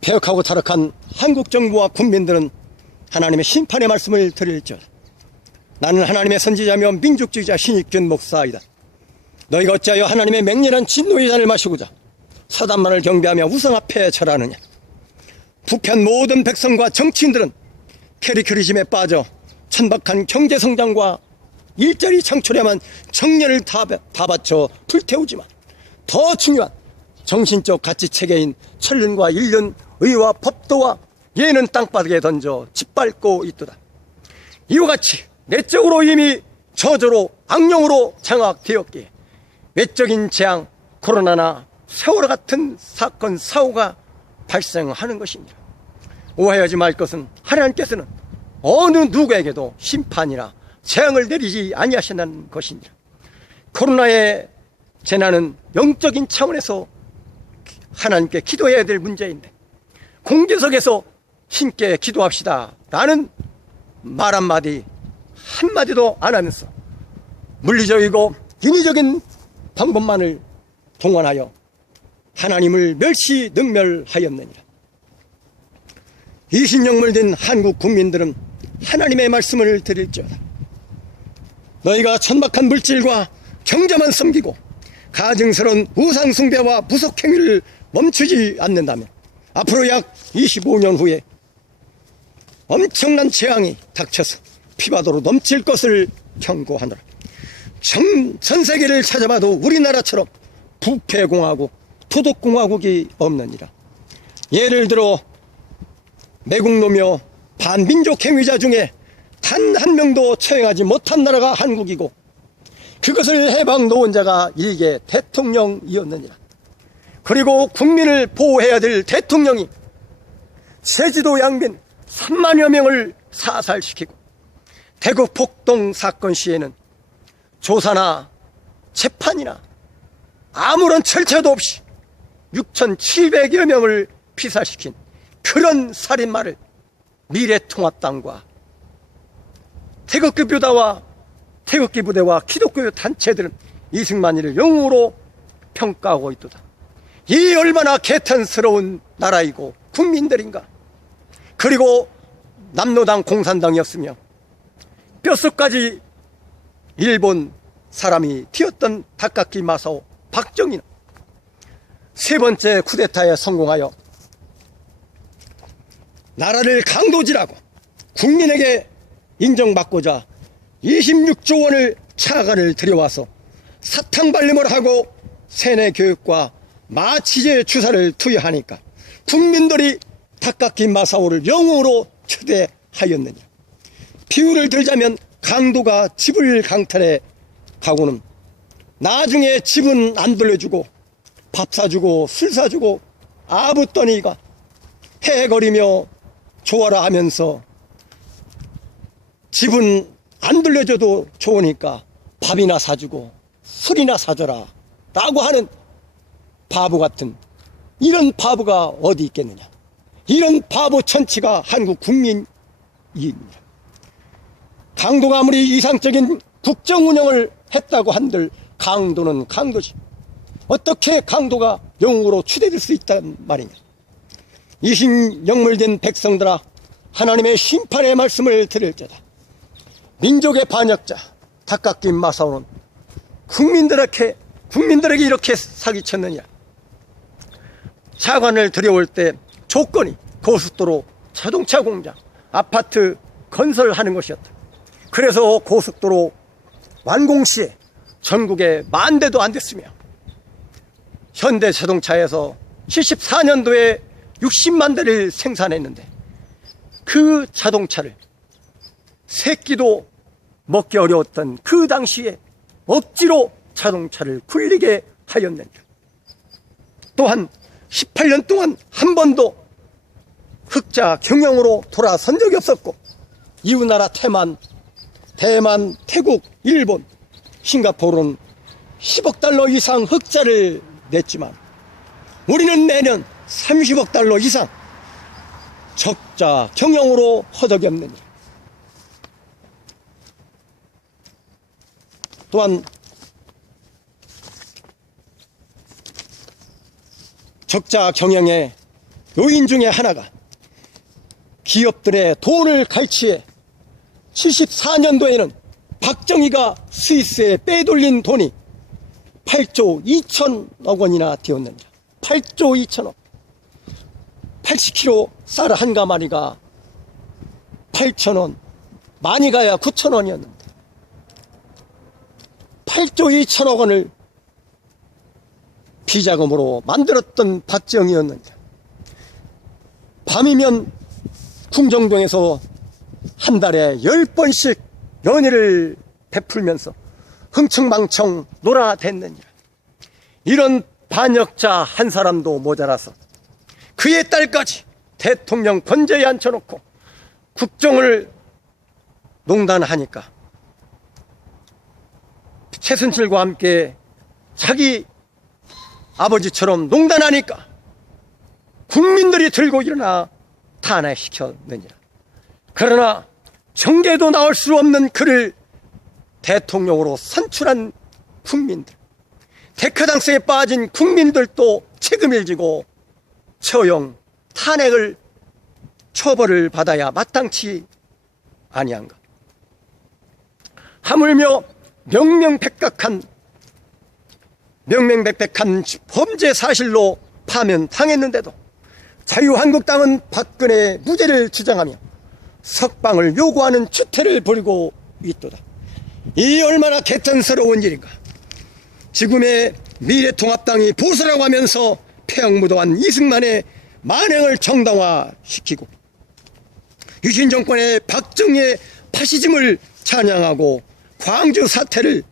폐역하고 타락한 한국 정부와 국민들은 하나님의 심판의 말씀을 드릴지어다. 나는 하나님의 선지자며 민족주의자 신익균 목사이다. 너희가 어찌하여 하나님의 맹렬한 진노의 잔을 마시고자 사단만을 경배하며 우상 앞에 절하느냐. 부패한 모든 백성과 정치인들은 캐리큐리즘에 빠져 천박한 경제성장과 일자리 창출에만 정열을 다 바쳐 불태우지만 더 중요한 정신적 가치체계인 천륜과 인륜, 의와 법도와 예는 땅바닥에 던져 짓밟고 있도다. 이와 같이 내적으로 이미 저주로 악령으로 장악되었기에 외적인 재앙, 코로나나 세월호 같은 사건, 사고가 발생하는 것입니다. 오해하지 말 것은 하나님께서는 어느 누구에게도 심판이나 재앙을 내리지 아니하신다는 것입니다. 코로나의 재난은 영적인 차원에서 하나님께 기도해야 될 문제인데 공개석에서 신께 기도합시다 라는 말 한마디도 안 하면서 물리적이고 인위적인 방법만을 동원하여 하나님을 멸시능멸하였느니라. 이신영물된 한국 국민들은 하나님의 말씀을 드릴지어다. 너희가 천박한 물질과 경제만 섬기고 가증스러운 우상숭배와 부석행위를 멈추지 않는다면 앞으로 약 25년 후에 엄청난 재앙이 닥쳐서 피바도로 넘칠 것을 경고하노라. 전 세계를 찾아봐도 우리나라처럼 부패공화국, 토독공화국이 없느니라. 예를 들어 매국노며 반민족 행위자 중에 단 한 명도 처형하지 못한 나라가 한국이고 그것을 해방 놓은 자가 일개 대통령이었느니라. 그리고 국민을 보호해야 될 대통령이 제주도 양민 3만여 명을 사살시키고 대구 폭동 사건 시에는 조사나 재판이나 아무런 절차도 없이 6,700여 명을 피살시킨 그런 살인마를 미래통합당과 태극기 부대와 기독교 단체들은 이승만이를 영웅으로 평가하고 있도다. 이 얼마나 개탄스러운 나라이고 국민들인가. 그리고 남로당 공산당이었으며 뼛속까지 일본 사람이 튀었던 다카키 마사오 박정희는 세 번째 쿠데타에 성공하여 나라를 강도질하고 국민에게 인정받고자 26조 원을 차관을 들여와서 사탕발림을 하고 세뇌 교육과 마취제 주사를 투여하니까 국민들이 다카키 마사오를 영웅으로 추대하였느냐. 비유를 들자면 강도가 집을 강탈해 가고는 나중에 집은 안 돌려주고 밥 사주고 술 사주고 아부떠니가 헤헤거리며 좋아라 하면서 집은 안 돌려줘도 좋으니까 밥이나 사주고 술이나 사줘라 라고 하는 바보 같은 이런 바보가 어디 있겠느냐. 이런 바보 천치가 한국 국민입니다. 강도가 아무리 이상적인 국정 운영을 했다고 한들 강도는 강도지. 어떻게 강도가 영웅으로 추대될 수 있단 말이냐. 이신영물된 백성들아, 하나님의 심판의 말씀을 들을지어다. 민족의 반역자 다카키 마사오는 국민들에게 이렇게 사기쳤느냐. 차관을 들여올 때 조건이 고속도로, 자동차 공장, 아파트 건설하는 것이었다. 그래서 고속도로 완공 시에 전국에 10,000대도 안 됐으며 현대자동차에서 74년도에 60만 대를 생산했는데 그 자동차를 새끼도 먹기 어려웠던 그 당시에 억지로 자동차를 굴리게 하였느니라. 또한 18년 동안 한 번도 흑자 경영으로 돌아선 적이 없었고 이웃나라 대만, 태국, 일본, 싱가포르는 10억 달러 이상 흑자를 냈지만 우리는 매년 30억 달러 이상 적자 경영으로 허덕였느니. 또한 적자 경영에 요인 중에 하나가 기업들의 돈을 갈취해 74년도에는 박정희가 스위스에 빼돌린 돈이 8조 2천억 원이나 되었느니라. 8조 2천억. 80kg 쌀 한 가마리가 8천원, 많이 가야 9천원이었는데 8조 2천억 원을 비자금으로 만들었던 박정희였느니라. 밤이면 궁정동에서 한 달에 10번씩 연회를 베풀면서 흥청망청 놀아댔느니라. 이런 반역자 한 사람도 모자라서 그의 딸까지 대통령 권좌에 앉혀놓고 국정을 농단하니까 최순실과 함께 자기 아버지처럼 농단하니까 국민들이 들고 일어나 탄핵시켰느니라. 그러나 정계도 나올 수 없는 그를 대통령으로 선출한 국민들, 데카당스에 빠진 국민들도 책임을 지고 처형, 탄핵을 처벌을 받아야 마땅치 아니한가. 하물며 명명백백한 범죄 사실로 파면당했는데도 자유한국당은 박근혜의 무죄를 주장하며 석방을 요구하는 추태를 벌이고 있도다. 이 얼마나 개탄스러운 일인가. 지금의 미래통합당이 보수라고 하면서 폐역무도한 이승만의 만행을 정당화시키고 유신 정권의 박정희의 파시즘을 찬양하고 광주 사태를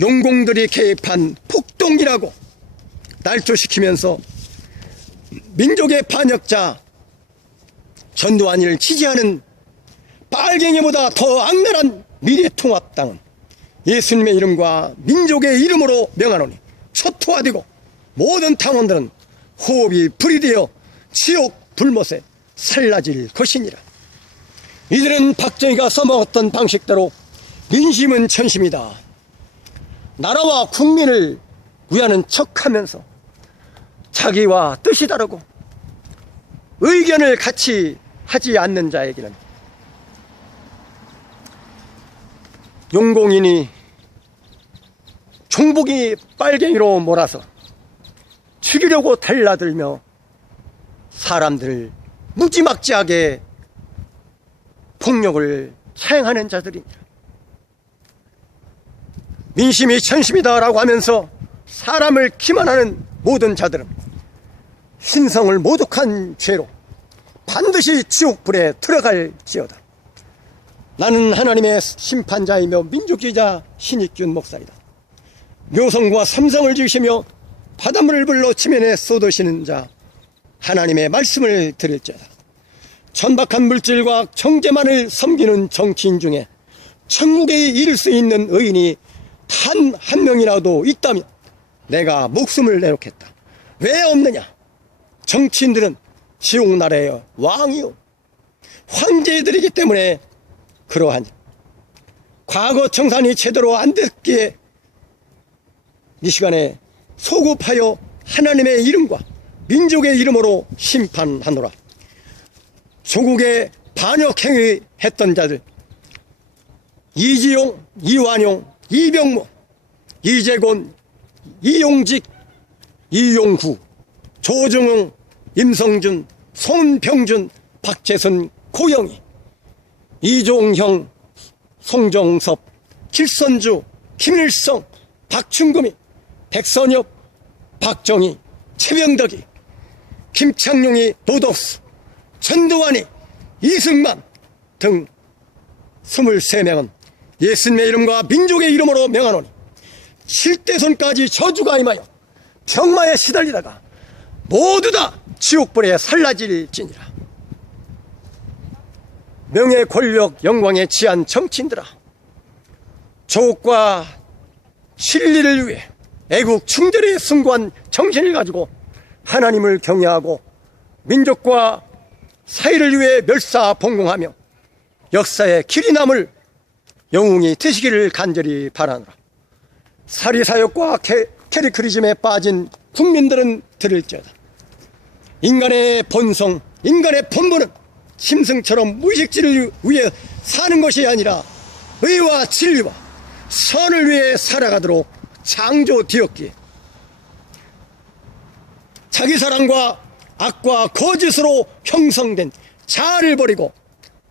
용공들이 개입한 폭동이라고 날조시키면서 민족의 반역자 전두환을 지지하는 빨갱이보다 더 악랄한 미래통합당은 예수님의 이름과 민족의 이름으로 명하노니 초토화되고 모든 당원들은 호흡이 불이 되어 지옥 불못에 살라질 것이니라. 이들은 박정희가 써먹었던 방식대로 민심은 천심이다, 나라와 국민을 위하는 척하면서 자기와 뜻이 다르고 의견을 같이 하지 않는 자에게는 용공인이 종북이 빨갱이로 몰아서 죽이려고 달라들며 사람들을 무지막지하게 폭력을 차행하는 자들입니다. 민심이 천심이다라고 하면서 사람을 기만하는 모든 자들은 신성을 모독한 죄로 반드시 지옥불에 들어갈지어다. 나는 하나님의 심판자이며 민족주의자 신익균 목사이다. 묘성과 삼성을 지으시며 바닷물을 불러 지면에 쏟으시는 자 하나님의 말씀을 드릴지어다. 천박한 물질과 정죄만을 섬기는 정치인 중에 천국에 이를 수 있는 의인이 단 한 명이라도 있다면 내가 목숨을 내놓겠다. 왜 없느냐? 정치인들은 지옥나라의 왕이요 황제들이기 때문에 그러하니 과거 청산이 제대로 안 됐기에 이 시간에 소급하여 하나님의 이름과 민족의 이름으로 심판하노라. 조국에 반역행위 했던 자들 이지용, 이완용, 이병모, 이재곤, 이용직, 이용구, 조정웅, 임성준, 손병준, 박재선, 고영희, 이종형, 송정섭, 길선주, 김일성, 박충금이, 백선엽, 박정희, 최병덕이, 김창룡이, 노덕수, 전두환이, 이승만 등 23명은 예수님의 이름과 민족의 이름으로 명하노니 7대손까지 저주가 임하여 병마에 시달리다가 모두 다 지옥불에 살라질지니라. 명예, 권력, 영광에 취한 정치인들아, 조국과 진리를 위해 애국 충절에 승고한 정신을 가지고 하나님을 경외하고 민족과 사회를 위해 멸사봉공하며 역사의 길이 남을 영웅이 되시기를 간절히 바라노라. 사리사욕과 캐리크리즘에 빠진 국민들은 들을지어다. 인간의 본성, 인간의 본분은 짐승처럼 무식지를 위해 사는 것이 아니라 의와 진리와 선을 위해 살아가도록 창조되었기에 자기 사랑과 악과 거짓으로 형성된 자아를 버리고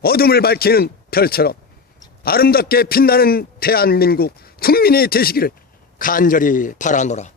어둠을 밝히는 별처럼 아름답게 빛나는 대한민국 국민이 되시기를 간절히 바라노라.